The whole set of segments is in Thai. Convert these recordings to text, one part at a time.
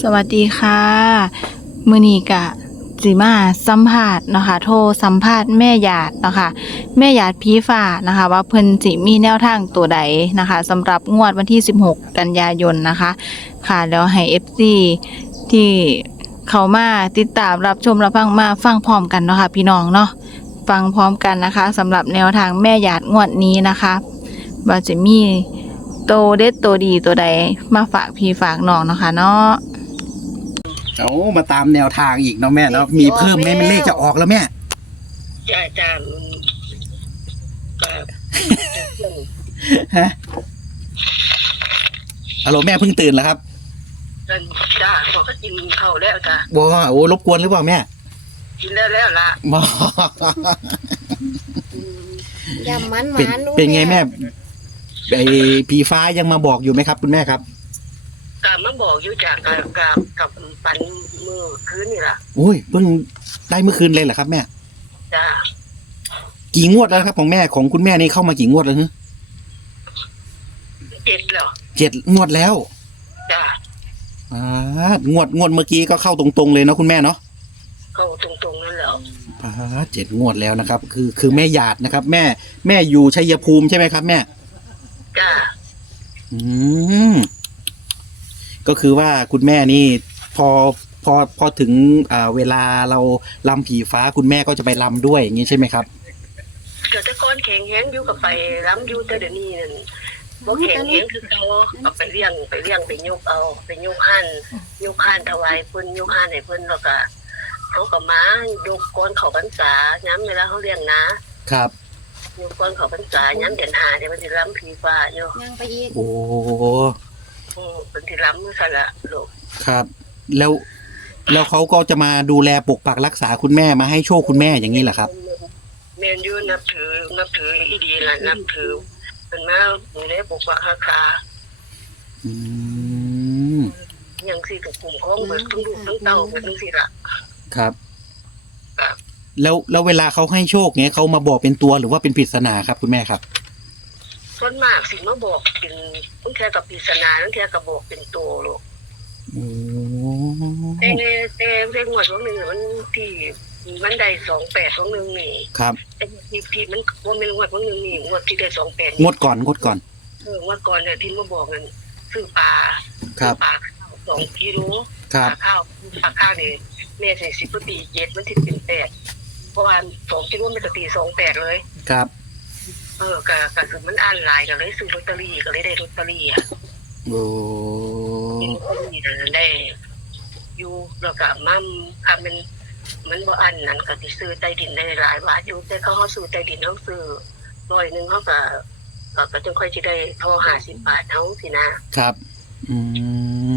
สวัสดีค่ะมือนีกะจิมาสัมภาษณ์เนาะคะโทรสัมภาษณ์แม่หยาดเนาะคะแม่หยาดพีฟ้านะคะ ว่าเพิ่นจิมีแนวทางตัวใดนะคะสำหรับงวดวันที่ 16 กันยายนนะคะ ค่ะแล้วให้ FC ที่เขามาติดตามรับชมรับฟังมาฟังพร้อมกันเนาะค่ะพี่น้องเนาะฟังพร้อมกันนะคะสำหรับแนวทางแม่หยาดงวดนี้นะคะว่าจะมีโตเด็ดโตดีตัวใดมาฝากพี่ฝากน้องนะคะเนาะ เอามาตามแนวทางอีกเนาะแม่แล้วมีเพิ่มไหมมันเลขจะออกแล้วแม่จ้าจ้ามันก็ฮะฮัลโหลแม่เพิ่งตื่นแล้วครับกันจ้าบอกก็กินข้าวแล้วจ้าบอโอ้รบกวนหรือเปล่าแม่ กินแล้วแล้วล่ะบอยำมันหเป็นวานเป็นไงแม่ไอผีฟ้ายังมาบอกอยู่ไหมครับ คุณแม่ครับ กามาบอกอยู่จ้ากับกับกับปันมือคืนนี่ล่ะโอ้ยเพิ่งได้เมื่อคืนเลยเหรอครับแม่ จ้ากี่งวดแล้วครับของแม่ของคุณแม่นี่เข้ามากี่งวดแล้วฮะเจ็ดแล้วเจ็ดงวดแล้วจ้าอ่างวดงวดเมื่อกี้ก็เข้าตรงๆเลยเนาะคุณแม่เนาะเข้าตรงๆนั่นแล้วอ่าเจ็ดงวดแล้วนะครับ คือคือแม่หยาดนะครับ แม่แม่อยู่ชัยภูมิใช่ไหมครับ แม่จ้าอืม ก็คือว่าคุณแม่นี่พอพอพอถึงอ่าเวลาเราลำผีฟ้าคุณแม่ก็จะไปลำด้วยอย่างนี้ใช่ไหมครับ เกิดแต่ก้อนแข็งแห้งอยู่กับไปล้ำอยู่แต่เดี๋ยวนี้นั่นบ่แข็งแห้งคือเขาเอาไปเลี้ยงไปเลี้ยงไปยกเอาไปยกหั่นยกหั่นถวายเพิ่นยกหั่นให้เพิ่นแล้วก็เขาก็มายกก้อนเขาพรรษาย้ำเวลาเขาเลี้ยงนะครับ ยกก้อนเขาพรรษาย้ำเดือนหาเดี๋ยวมันสิล้ำผีฟ้าอยู่ยังไปอีกโอ้อืม เป็นที่ล้ำมือสละลูกครับ แล้วแล้วเขาก็จะมาดูแลปกปักรักษาคุณแม่มาให้โชคคุณแม่อย่างนี้เหรอครับเมนอยูนับถือนับถืออีดีละนับถือเป็นมาอยู่ในปกปักรักษาอืมอย่างสี่กับกลุ่มของเบิดทั้งลูกทั้งเต้าเบิดทั้งสี่ละครับ ครับ แล้วแล้วเวลาเขาให้โชคเนี้ยเขามาบอกเป็นตัวหรือว่าเป็นปริศนาครับคุณแม่ครับ ส่วนมากสิมาบอกเป็นตั้งแค่กับปริศนาตั้งแค่กับบอกเป็นตัวลูกโอ้แต่แต่เรื่องหมวดวันหนึ่งมันที่มันได้สองแปดวันหนึ่งนี่ครับแต่ที่ที่มันว่าเป็นงวดวันหนึ่งนี่งวดที่ได้สองแปดงวดก่อนงวดก่อนเอองวดก่อนเนี่ยที่มาบอกกันซื้อปลาครับปลาข้าวสองกิโลคปรับลาข้าวปลาข้าวนี่แม่ใส่สิบปีเจ็ดมันสิเป็นแปดเพราะว่าสองกิโลมันก็ตีสองแปดเลยครับ เออกะกะสุดมันอ่านหลายกันเลยซื้อลอตเตอรี่ก็เลยได้ลอตเตอรี่อะโอ้มีลอตเตอรี่นั่นได้ อยู่แล้วก็มั่มคำมันมันบ่อันนั้นก็สิซื้อใต้ดินได้หลายบาทอยู่แต่เขาเขาซื้อใต้ดินเขาซื้อร้อยหนึ่งเขาก็ก็ก็จึงค่อยจะได้ทอห้าสิบบาทเขาสินะครับ อืม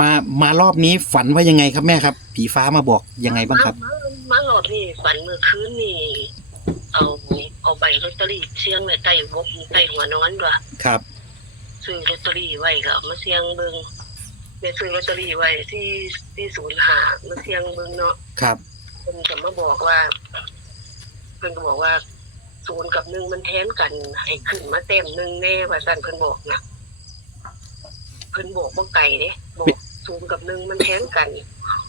มามารอบนี้ฝันว่ายังไงครับแม่ครับ ผีฟ้ามาบอกยังไงบ้างครับ มามารอบนี่ฝันเมื่อคืนนี่ เอา เอาใบลอตเตอรี่เสียงไว้ใต้บกใต้หัวนอนด้วยครับ ซื้อลอตเตอรี่ไว้ก็เอามาเสียงเบิงแม่ซื้อลอตเตอรี่ไว้ที่ที่ศูนย์หามาเสียงเบิงเนาะครับ เพิ่นก็มาบอกว่าเพิ่นก็บอกว่าศูนย์กับหนึ่งมันแทนกันให้ขึ้นมาเต็มหนึ่งแน่ว่าสั่นเพิ่นบอกนะเพิ่นบอกว่าไก่เด้บอกศูนย์กับหนึ่งมันแทนกัน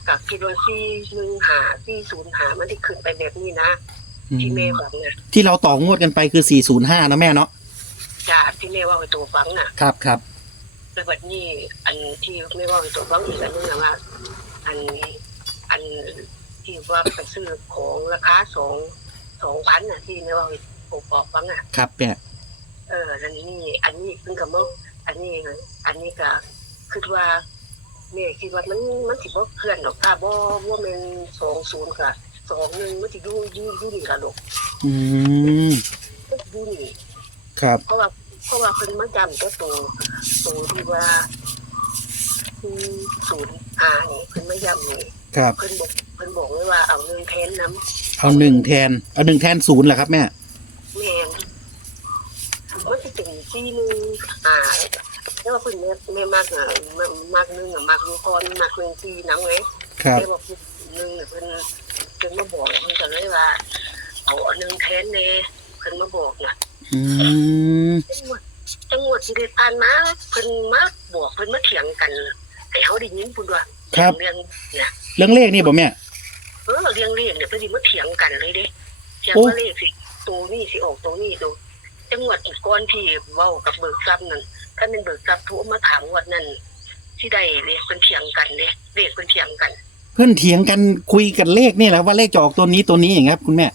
กับคิดว่าที่หนึ่งหาที่ศูนย์หามันที่ขึ้นไปแบบนี้นะอื ที่แม่มฟังนะที่เราต่องวดกันไปคือ 405 นะแม่เนาะจ้าที่แม่ว่าไปตัวฟังน่ะครับครับแล้วบัดนี้อันที่แม่ว่าไปตัวฟังอีกอันนึงนะว่า อันอันที่ว่าไปซื้อของราคาสองสองพันน่ะ ที่แม่ว่าไปปกปอกฟังน่ะ ครับแม่เอออันนี้ อันนี้เพิ่งกับเมื่ออันนี้ อันนี้ก็คิดว่าแม่คิดว่ามันมันสิบ่เคลื่อนหรอกค่ะบ่ว่ามันสองศูนย์กับ สองหนึ่งมันสิอยู่อยู่อยู่นี่ล่ะลูกอืมมันสิอยู่นี่ ครับ เพราะว่าเพราะว่าเพิ่นมาจำตัวตัวตัวที่ว่าที่ศูนย์อานี่เพิ่นมาย้ำนี่ครับ เพิ่นบอกเพิ่นบอกไว้ว่าเอาเงินแทนน้เอาหนึ่งแทน เอาหนึ่งแทนศูนย์เหรอครับแม่ำแม่นมันจะถึงที่หนึงอ่าแล้วว่าเพิ่นแม่แม่มากอะมากมากหนึงอะมากลูกคอนมากหนึงที่น้ำไงครับ แม่บอกหนึงเนี่ยเพิ่นเพิ่นมาบอกเพิ่นก็เลยว่า เอาอันหนึงแทนเน่เพิ่นมาบอกน่ะอืมจังหวัดจังหวัดที่ได้ผ่านมาเพิ่นมาบอกเพิ่นมาเถียงกันให้เขาได้ยินพุ่นว่าครับ เรื่องเนี่ยเรื่องเลขนี่บ่แม่ เออเรื่องเรียกเนี่ยเพิ่นสิมาเถียงกันเลยเด้เถียงโอ้ว่าเลขสิตัวนี้สิออกตัวนี้ตัวจังหวัดก่อนที่เว้ากับเบิกทรัพย์นั่นถ้าเป็นเบิกทรัพย์โทรมาถามงวดนั้นที่ได้เลขเพิ่นเถียงกันเด้เลขเพิ่นเถียงกัน เพื่อนเถียงกันคุยกันเลขนี่แหละว่าเลขจะออกตัวนี้ตัวนี้อย่างเงี้ยครับคุณแม่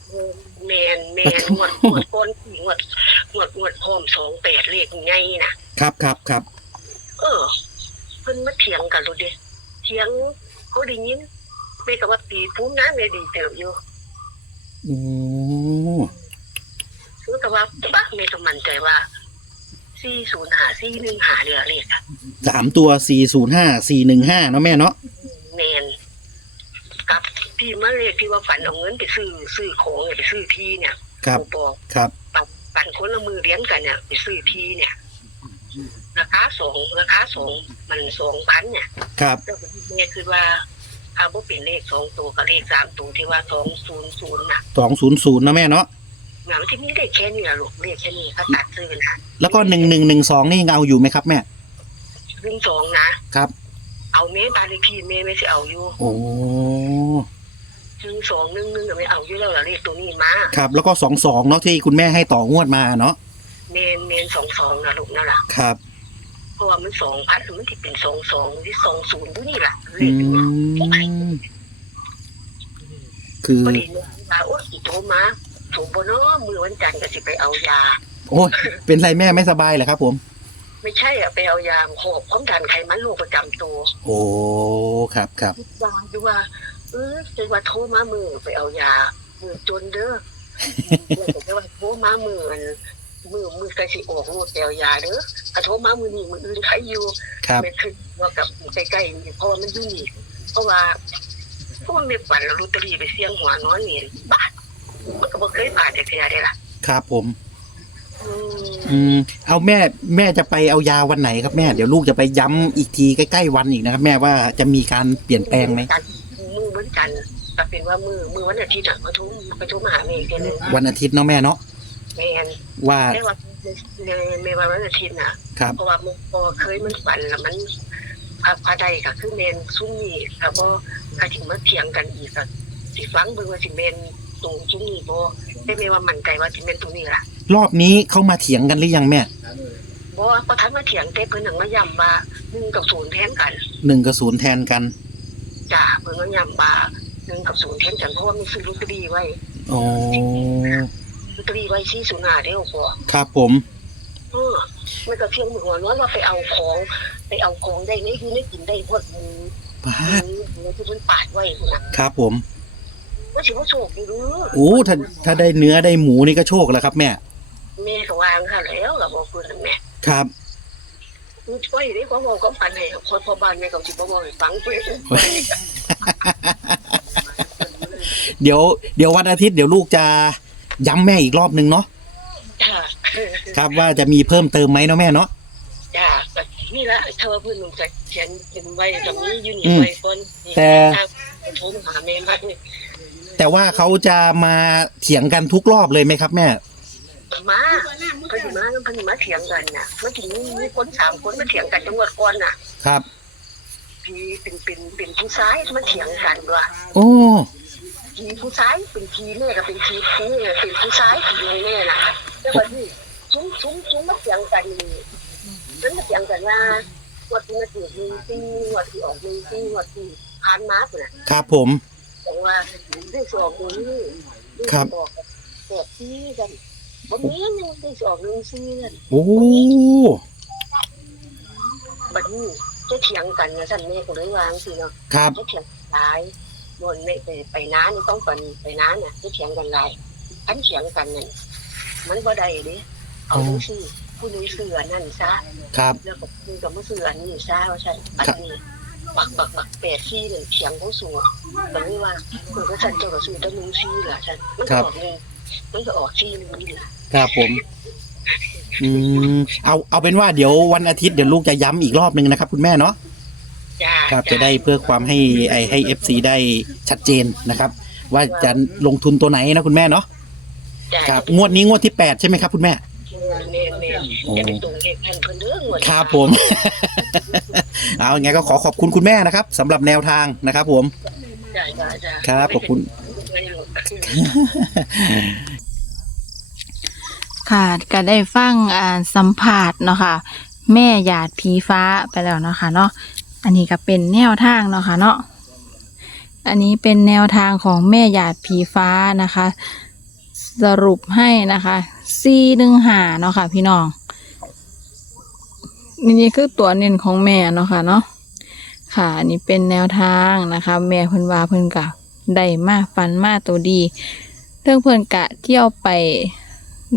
แมนแมนงวดงวดก้อนงวดงวดงวดพร้อมสองแปดเลขไงนะครับครับครับเออ เพิ่นมาเถียงกันรู้ดิเถียงเขาได้ยินเมกับว่าปีภูมิน้ำเลยดีเติบอยู่โอ้คือแต่ว่าบ้าเมก็มั่นใจว่าสี่ศูนย์หาสี่หนึ่งหาเรือเลขอะสามตัวสี่ศูนย์ห้าสี่หนึ่งห้าเนาะแม่เนาะ แมนกับพี่มาเลขที่ว่าฝันเอาเงินไปซื้อซื้อของเนี่ยไปซื้อที่เนี่ยครับโอปอครับปันปันคนละมือเลี้ยงกันเนี่ยไปซื้อที่เนี่ยราคาสองราคาสองมันสองพันเนี่ยครับแล้วเนี่ยคือว่าถ้าบ่เป็นเลขสองตัวกับเลขสามตัวที่ว่าสองศูนย์ศูนย์น่ะสองศูนย์ศูนย์นะแม่เนาะหนังที่มีได้แค่นี้ละลูกเลขแค่นี้เขาตัดซื้อนะแล้วก็หนึ่งหนึ่งหนึ่งสองนี่ยังเอาอยู่ไหมครับแม่วิ่งสองนะ ครับ เอาเมตาเลขที่เมไม่ใช่เอาอยู่ โอ้ ซึ่งสองหนึ่งหนึ่งไม่เอาอยู่แล้วล่ะเลขตัวนี้มาครับ แล้วก็สองสองเนาะที่คุณแม่ให้ต่องวดมาเนาะเมนเมนสองสองนะลูกนั่นแหละครับ เพราะว่ามันสองพันมันที่เป็นสองสองที่สองศูนย์ด้วยนี่แหละเลอืขตัวนี้มคือพอดีเนี่ยว่าโอ้ยอีโทรมาถูกบเนาะมือวันจันทร์ก็สิไปเอายา โอ้ยเป็นไรแม่ไม่สบายเหรอครับ ผม ไม่ใช่อะไปเอายาหอบความดันไขมันโรคประจำตัว โอ้ครับครับวางดูว่า เออจะว่าโทรมามือไปเอายามือจนเด้อแต่จะว่าโทรมามือมันมือมือใกล้สิออกรูดไปเอายาเด้อกระโทรมามือนี่มืออื่นใครอยู่ครับ ไม่ขึ้นว่ากับใกล้ๆนี่เพราะว่ามันอยู่นี่เพราะว่าเพราะว่าไม่ฝันแล้วลอตเตอรี่ไปเสี่ยงหัวนอนนี่บาทมันก็บ่เคยบาทแต่เสียได้ล่ะครับผม อืมอืมเอาแม่แม่จะไปเอายาวันไหนครับแม่ เดี๋ยวลูกจะไปย้ำอีกทีใกล้ๆวันอีกนะครับแม่ว่าจะมีการเปลี่ยนแปลงไหมมือ วันจันทร์ก็เป็นว่ามือมือวันอาทิตย์อะมาทุมไปทุมมาหาเมย์กันเลยวันอาทิตย์เนาะแม่เนาะแมนว่าไม่ว่าในในวันอาทิตย์น่ะครับเพราะว่ามันพอเคยมันฝันแล้วมันพาพาใดก็คือเมนซุ้มนี่ค่ะบ่ถ้าถึงมาเถียงกันอีกก็สิฟังเบิ่งว่าสิเมนตรงซุ้มนี่บ่ได้แม่ว่ามั่นใจว่าสิเมนตรงนี้ล่ะรอบนี้เขามาเถียงกันหรือยังแม่บ่ก็ทันมาเถียงแต่เพิ่นหนังมาย้ำว่า1กับ0แทนกันหนึ่งกับศูนย์แทนกัน จ้าเพิ่นมาย้ำว่า1กับ0แทนกันเพราะว่ามีซื้อลอตเตอรี่ไว้โอ้ลอตเตอรี่ไว้405เด้อบ่ครับผมเออมันก็เพียงมือหัวน้อยว่าไปเอาของ ไปเอาของได้ไม่คือไม่กินได้พวกมือป้าดมือที่มันปาดไว้พุ่นน่ะครับผมว่าสิว่าโชคดีหรือโอ้ถ้าถ้าได้เนื้อได้หมูนี่ก็โชคแล้วครับแม่แม่ก็วางค่ะแล้วล่ะบอกคุณแม่ครับ มันช่วยได้ความบอกก็ฝันให้คนพ่อบ้านแม่ก็สิบ่บอกให้ฟังเพิ่นเดี๋ยวเดี๋ยววันอาทิตย์เดี๋ยวลูกจะย้ำแม่อีกรอบนึงเนาะจ้าครับว่าจะมีเพิ่มเติมไหมเนาะแม่เนาะจ้าก็นี่ละถ้าว่าเพิ่นลงจะเขียนเป็นไว้ตรงนี้อยู่นี่อืมไว้ก่อนนี่แต่ทางโทรมาหาแม่มานี่แต่ว่าเขาจะมาเถียงกันทุกรอบเลยไหมครับแม่ มาเพิ่นสิมาเพิ่นสิมาเถียงกันน่ะมันสิมีมีคนสามคนมาเถียงกันจังหวัดก่อนน่ะ ครับพี่เป็นเป็นเป็นผู้ชายมาเถียงกันว่าโอ้ผีผู้ชายเป็นผีแม่ก็เป็นผีผีเนี่ยเป็นผู้ชายผีแม่น่ะแล้วก็ที่ซุ้มซุ้มซุ้มมาเถียงกันนี่นั่นมาเถียงกันว่าวัดที่มาถูกหนึ่งปีวัดที่ออกหนึ่งปีวัดที่ผ่านมาเนี่ยครับผมแต่ว่าได้สอบหนึ่งนี่ครับบอกแบบที่กัน บางนี้ยังได้สอบหนึ่งซีนั่นโอ้บัดนี้จะเถียงกันนะท่านแม่ก็เลยวางสิเนาะครับจะเถียงหลายบนไม่ไปไปน้านี่ต้องไปไปน้าน่ะจะเถียงกันหลายอันเถียงกันนั่นมันบ่ได้เด้เอาดูสิผู้นี้เสือนั่นซะครับแล้วก็มึงกับมือเสือนี่ซะว่าใช่อันนี้บักบักบักแปดซี่หนึ่งเถียงเขาสูงแต่ไม่ว่าคุณก็ฉันเจ้าก็สูงแต่มึงซี่เหรอฉันมันก็ออกหนึ่ง มันก็ออกซี่หนึ่งนี่แหละครับผม อืมเอาเอาเป็นว่าเดี๋ยววันอาทิตย์เดี๋ยวลูกจะย้ำอีกรอบนึงนะครับ คุณแม่เนาะจ้าครับ จะได้เพื่อความให้ไอให้เอฟซีได้ชัดเจนนะครับ ว่าจะลงทุนตัวไหนนะคุณแม่เนาะจ้าครับ งวดนี้งวดที่แปดใช่ไหมครับคุณแม่เน่เน่จะเป็นตรงเด็กแผ่นเพิ่นเด้องวดครับผม เอาอย่างไงก็ขอขอบคุณคุณแม่นะครับสำหรับแนวทางนะครับ ผม จ้าจ้าจ้าครับขอบคุณไม่รู้ ค่ะก็ได้ฟังอ่าสัมภาษณ์เนาะค่ะ แม่หยาดผีฟ้าไปแล้วเนาะค่ะเนาะอันนี้ก็เป็นแนวทางเนาะค่ะเนาะอันนี้เป็นแนวทางของแม่หยาดผีฟ้านะคะ สรุปให้นะคะซีหนึ่งหาเนาะค่ะ พี่น้องนี่คือตัวเน้นของแม่เนาะค่ะเนาะค่ะอันนี้เป็นแนวทางนะคะ แม่เพิ่นว่าเพิ่นกะได้มาฟันมาตัวดีเรื่องเพิ่นกะเที่ยวไป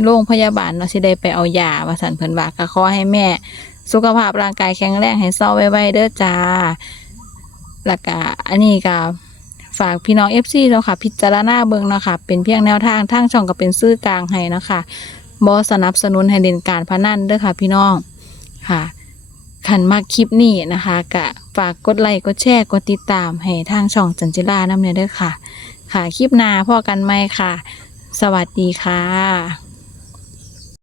โรงพยาบาลเนาะสิได้ไปเอายาว่าสันเพิ่นว่าก็ขอให้แม่ สุขภาพร่างกายแข็งแรงให้เศร้าไว้ๆเด้อจ้าแล้วก็อันนี้ก็ฝากพี่น้อง FC เนาะค่ะ พิจารณาเบิ่งเนาะค่ะ เป็นเพียงแนวทางทางช่องก็เป็นซื่อกลางให้นะค่ะบ่สนับสนุนให้เล่นการพนันเด้อค่ะ พี่น้องค่ะขันมากคลิปนี้นะคะก็ฝากกดไลค์กดแชร์กดติดตามให้ทางช่องจันจิราน้ำเด้อค่ะ ค่ะคลิปหน้าพ่อกันไหมค่ะ สวัสดีค่ะ